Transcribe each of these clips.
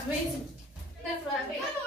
أبيت نفرة أبيت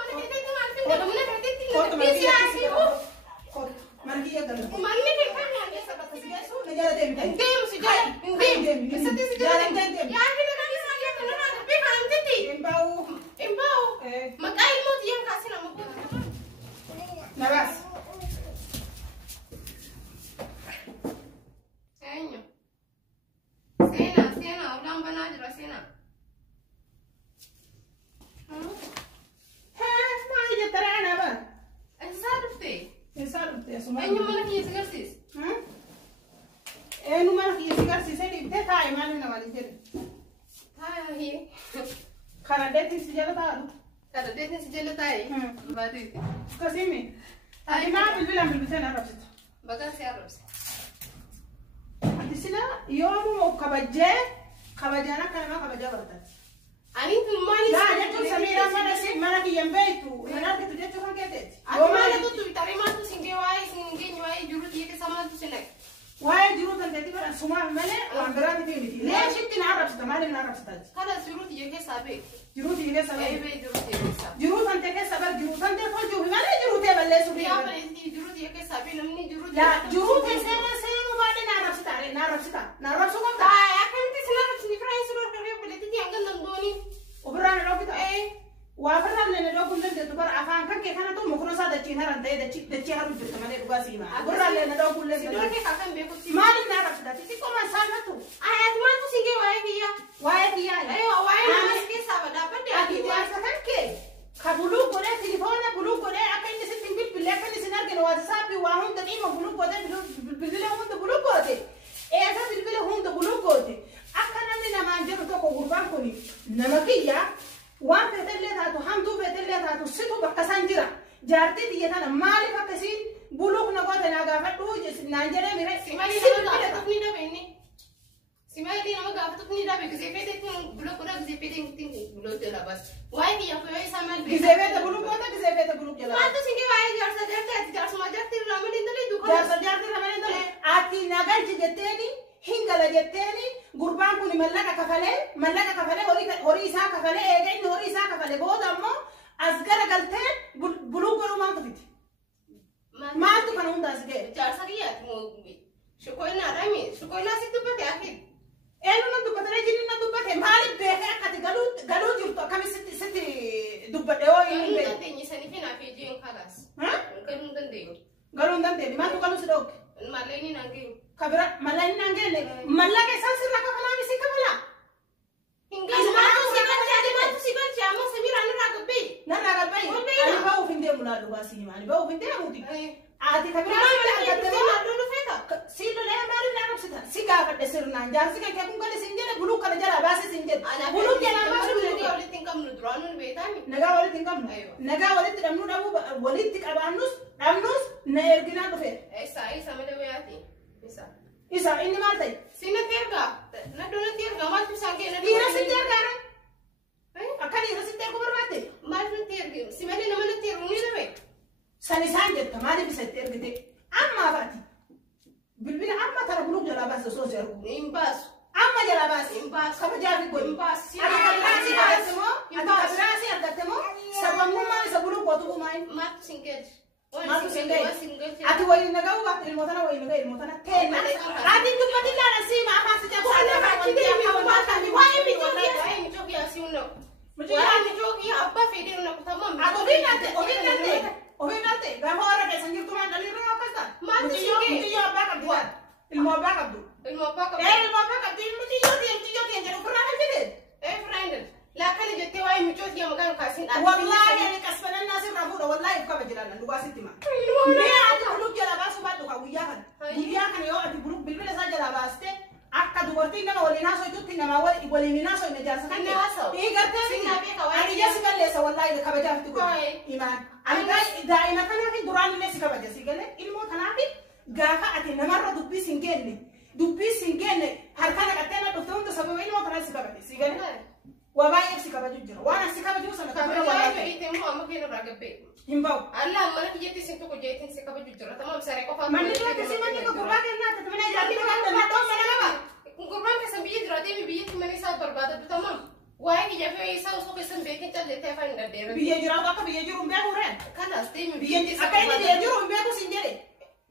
واي يا في يسوي سوق اسم بيت انت اللي تفهم قدير بيجروا بقى بيجروا مبيعوا خلاص تيم بيجي أكيد بيجروا مبيعوا سنجري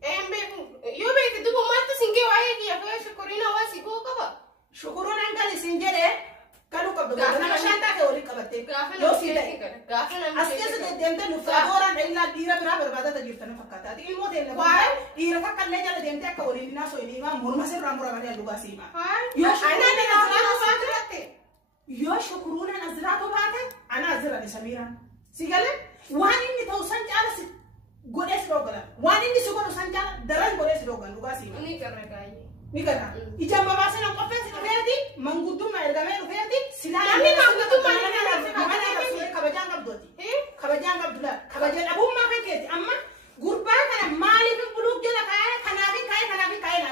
ام بيكو يو بيت دوبو ما تسنجي واي يا في شكرينا واسيكو كبا شكرون أنك سنجري كانوا كبدوا أنا مش هنتاك أقولك كبتة لو سيدا أسكت الدم ده نفادورا إلا ديرا برا بربادة تجيبتنا فكاتا دي الموت اللي واي ديرا فكان لجا الدم ده كأولي الناس ويني ما مرمى سر رامورا غني اللغة سيما يا شكرون أنا أزرعته بعدين أنا أزرع لسميرا سيجالة وان إني توصل على س قدس روغلا وان إني سكون توصل على دران قدس روغلا لغة سيما نيكرا إجا ما باسنا قفز رفيعتي منقطو ما إرجعنا رفيعتي سلالة نامي منقطو ما إرجعنا كبجان قبضتي كبجان قبضلا كبجان أبو ما كيتي أما غربا كنا مالي بقولك جل كنافي كاي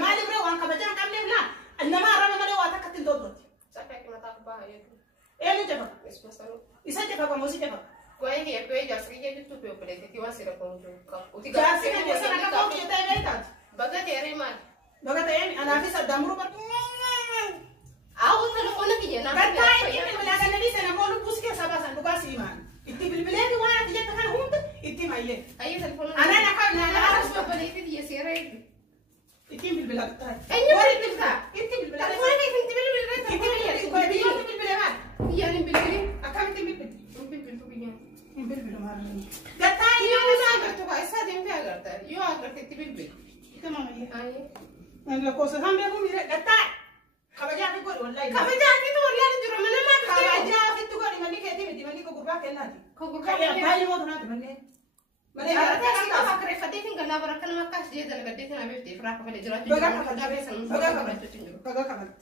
مالي برا وان كبجان قبلي لا إنما أرام ما لو أتاك تندوبتي سأفكر ما تقبها يدو إيه نجفا اسمه سلو إسا جفا كموسي جفا كوي هي كوي جالس كي يجي تبي وبلده تي واسير كونجو جالس كي يجي سنا كفاو يتاي بيتات بقى تياري مال بقى تياري أنا في صدامرو بر أو تلفونك يجينا بتاعي يمكن ولا أنا لسه أنا بقول بوسكي سبعة سنة سيمان إتي بالبلاد وانا تيجي تكان هم إتي ما يجي أي تلفون أنا نكمل أنا أعرف بلده تي يسير إتي بالبلاد تاعي أي ورد بالبلاد إتي بالبلاد تلفونك إنت بالبلاد إتي بالبلاد يعني بالبلاد أكمل إتي بالبلاد بالبلاد ما أعرف بتاعي أنا ما أعرف إسا دين بيا قرطة يو أعرف إتي بالبلاد تمام يا أي أنا كوسا هم بيكون ميرة بتاعي كبجان في كل والله كبجان في كل والله ندير من ما كبجان في كل ماني كذي بدي ماني كقربا كنادي كقربا باي مو تنادي ماني أنا تاسي كفكر فتيتين كنا بركنا ما كاش جيدا لقديت أنا بيفتي فراك في الجرات بقى كملت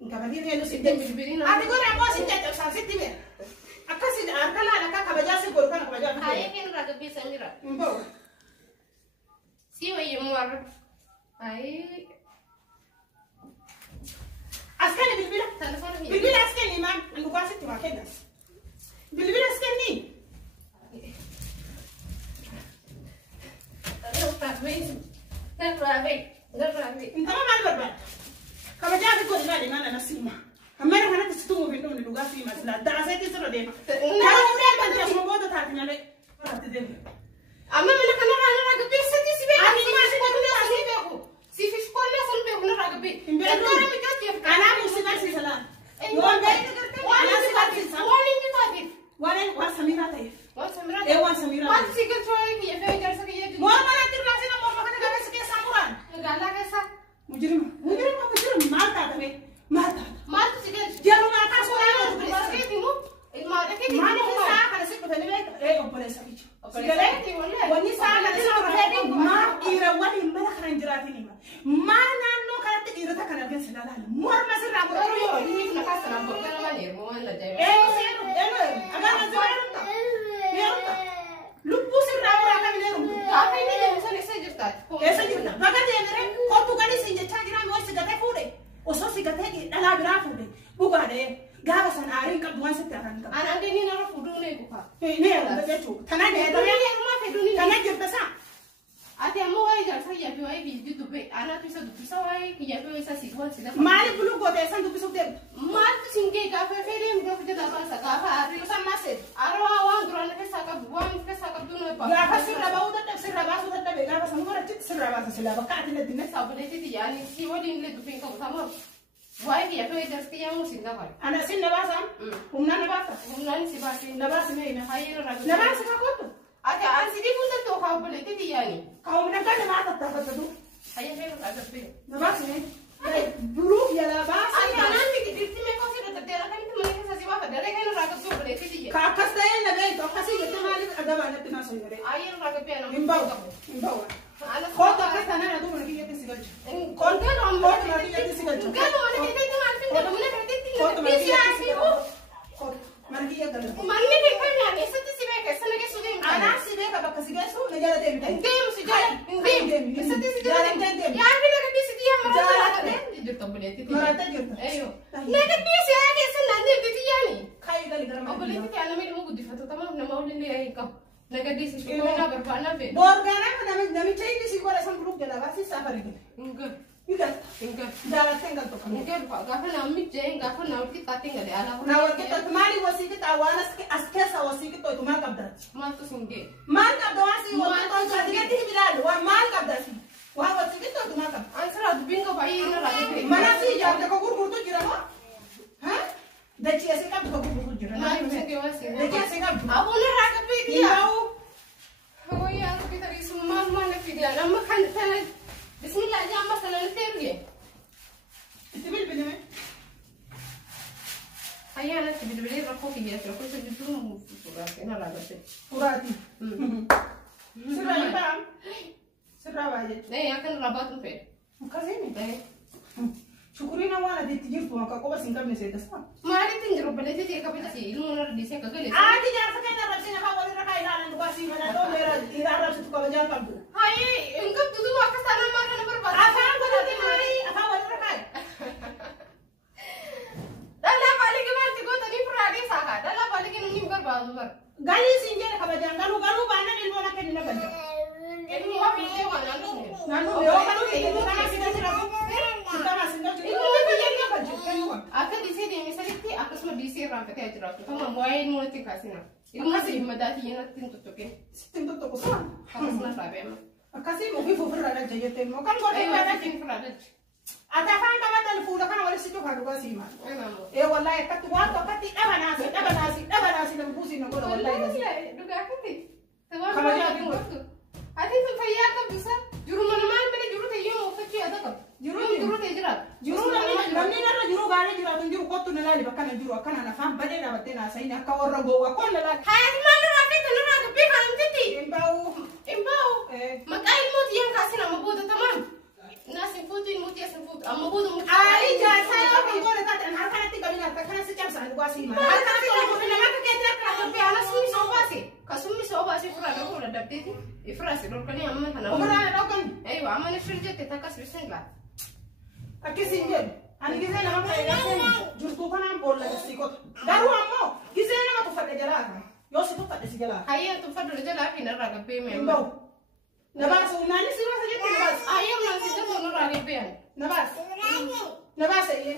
كملت هي نسيت بالبرين أتقول أنا ما سنت أصلا ست مير أكاسي أركلا أنا كبجان سي كل كنا كبجان هاي كين راجبي سميرة مبوا سيو يمور هاي أسكني بالبلا تلفون هي بالبلا أسكني ما عندك واسط ما كده بالبلا أسكني أنت ما مال برباد كبجان في كل مالي ما أنا نسيمه أما أنا هنا تستوم بينهم اللغة في مثلا دعسة تسرع ديما أنا أقول لك أنت موجودة تعرفين عليه أما من كنا راجبي ستي سبي أنا ما سبي سبي سيفي شكون لا سلبي هنا راجبي الدار مجد أنا مسلمة سلام يوم جاي وانا سبي وانا متعرف وانا سميرة طيب وسميرة إيه وسميرة ما تسيقل شوي هي في جالسة كي مو ما نقدر ناسينا مو ما كنا جالسة كي ساموران قال لك إيسا مجرم ما تعرفين ما تعرف ما تسيقل جابوا ما كاسوا بس كيف مو ما نسا أنا سيكون تنبيه إيه أقول سبيش ونسا أنا سيكون ما إيرواني ما خرج جراتني ما نانو كانت إيرتا كان أبين سلالة مور ما سر أبو يو يو نكاس نامبر كنا ما نير مو أنا جاي إيه سيرو إيه أنا نزارنتا نيرتا لبوس الرابع أنا نيرم كافي نيجي مثلا سجلتات سجلتا بقى تيجي كم تقولي سجل تاجرا مو سجلتا فودي وصوصي كتاجي أنا برافودي بقولي gaba sanaarin ka duwan sitta kan ka ana ngeni na rafu dune ko ka ne da beto tanane da ne ma fe duni tanane ta sa ate mo wai jar sa ya bi wai bi du be ana tu sa wai ki ya be sa si ko si da mali bulu go be san du bisu de mal tu singe ka fe fe rim do de da ba sa ka fa ari sa mase aro wa ndro na sa ka buwan ke sa ka dune ba ya fa sirra ba uda sirra ba su da be ga ba san mura tik sirra ba sa sila ba ka tile dinne sa bele ti yani si wodi le du fin ka ta mo wai ki ya fe jar ki ya mo sin da ba ana sin na ba sa umna na ba sa umna ni si ba si na ba sa ne na hayro ra na ba sa ka ko to ate an si di mu ta to ka bele ti yani ka umna ka na ta ta ta du haye fe ka da fe na ba sa ne bulu ya la ba sa ate anan ti ti me ko si da te ra ka ni me ka si ba fa da re ka no ra ka so bele ti ka kas da na be to kasi ya te mali adaba na te na so yore hayro ra ka pe na imbawa ana ko to ka na na du na ki ya te sigal kon ga no ko to na ki ya te sigal ga no na ki te ma fin da mu na ka te ti na ki ya si ko man ki ya galo man ni ke kan ya ni sa ti si be ka sa na ke su din ana si be ka ba ka sigal so na jala te mi tai dem si jala dem sa ti si jala dem ya fi na ka ti si ya ma ra ta dem di to bele ti mara ta jirta ayo na ka ti si ya ke sa na ne ti ya ni kai gali garam o bele ti ana me mu gudi fa to tamam na ma ulin le ay ka na ka di si ko na bar pa na fe borgana na mi chai ni si ko ra san group jala ba si safari ke Enggak. Dalat tinggal tuh. Enggak, Pak. Gafan ambil jeng, gafan nawar kita tinggal di ala. Nawar kita kemari wasi kita awanas ke askesa wasi kita itu mal kabda. Mal tuh singge. Mal kabda wasi wasi tuh jadi dia bilang wah mal kabda sih. Wah wasi kita itu mal kabda. Answer ada bingo bayi ini lagi. Mana sih jangan kau gur tuh jira mah? Hah? Daci asik kan kau gur tuh jira. Nah, singge wasi. Daci asik kan. Aku nih raga dia. Tahu? Oh ya, kita di semua mana video. Nama kan saya. Bismillah aja mas salah terge. Itu bil. Ayah nanti bil rakok ya, rakok segitu mau surat ini raga sih. Surati. Surah paham? Surah aja. Nih akan rabat tuh Fed. Kasih nih. Nih. Syukurin awalnya di tijir tuh maka kau masih nggak bisa itu. Mari tinjau pada jadi kapita sih. Ilmu nara di sini kagak lihat. Ah, jangan pakai nara sini kau boleh rakai lalan tuh kasih mana tuh merah irara situ kalau jangan kamu. Hai, enggak tuh aku sana mana nomor berapa? Apa kau tadi mari? Apa boleh rakai? Dah balik ke mana? Gue tadi pernah di sana. Dah balik ke nih berapa? Gali sinjir kau jangan galu mana ilmu nak ini nak banyak. Ilmu apa ini mana tuh? Nganu deh, kalau itu kan masih nggak sih kita masih nggak cukup. Itu banyak nggak banyak kan? Aku di sini misalnya ti aku semua di sini rampe kayak jelas. Kamu mau ilmu nanti kasih nak. Ilmu masih madati yang nanti tutukin. Tim tuh kusan. Harus nak rabe emang. Kasih mau vivo berada jadi temu kan kau Ayo ada sini berada. ada kan kamu ada fuda kan awalnya situ kan dua sih mah. Emang. Wallahi kat waktu kati apa nasi dan busi nak bola wallahi nasi. Duga aku ti. Tahu Kalau jadi waktu. Ati tuh kayak apa bisa? Juru mana-mana pada juru teh yang mau kecil ada kan? Juru teh jerat. Juru nami nara juru gare juru atau juru kotu nalali bakana juru akana na fam bade na batena sai na kawara go wa kon nalali. Hai mana rapi tuh nara ke kan titi. Embau. Makai muti yang kasih nama bodoh teman. Nasi putih muti asin putih. Amma bodoh muti. Ai ja saya kan gole kat an harkan ti kabila takana secam sa gua sih mah. Harkan ti ko na maka kete Kalau piala sumi soba sih. Kasumi soba sih pura dong udah dapet itu. Ifrasi dong kan yang aman kan. Ora dokan. Ayo aman ifrasi teh takas bisen lah. Akisinjen. Ani gise na maka ya juru kan am bolla sikot. Daru ammo. Gise na maka fadde jala. Yo sikot fadde si jala. Ayo tuh fadul jala fi na raga pe me. Embau. Nabas unani si masa jadi nabas. Ayo nanti tuh no raga pe. Nabas. Nabas iya.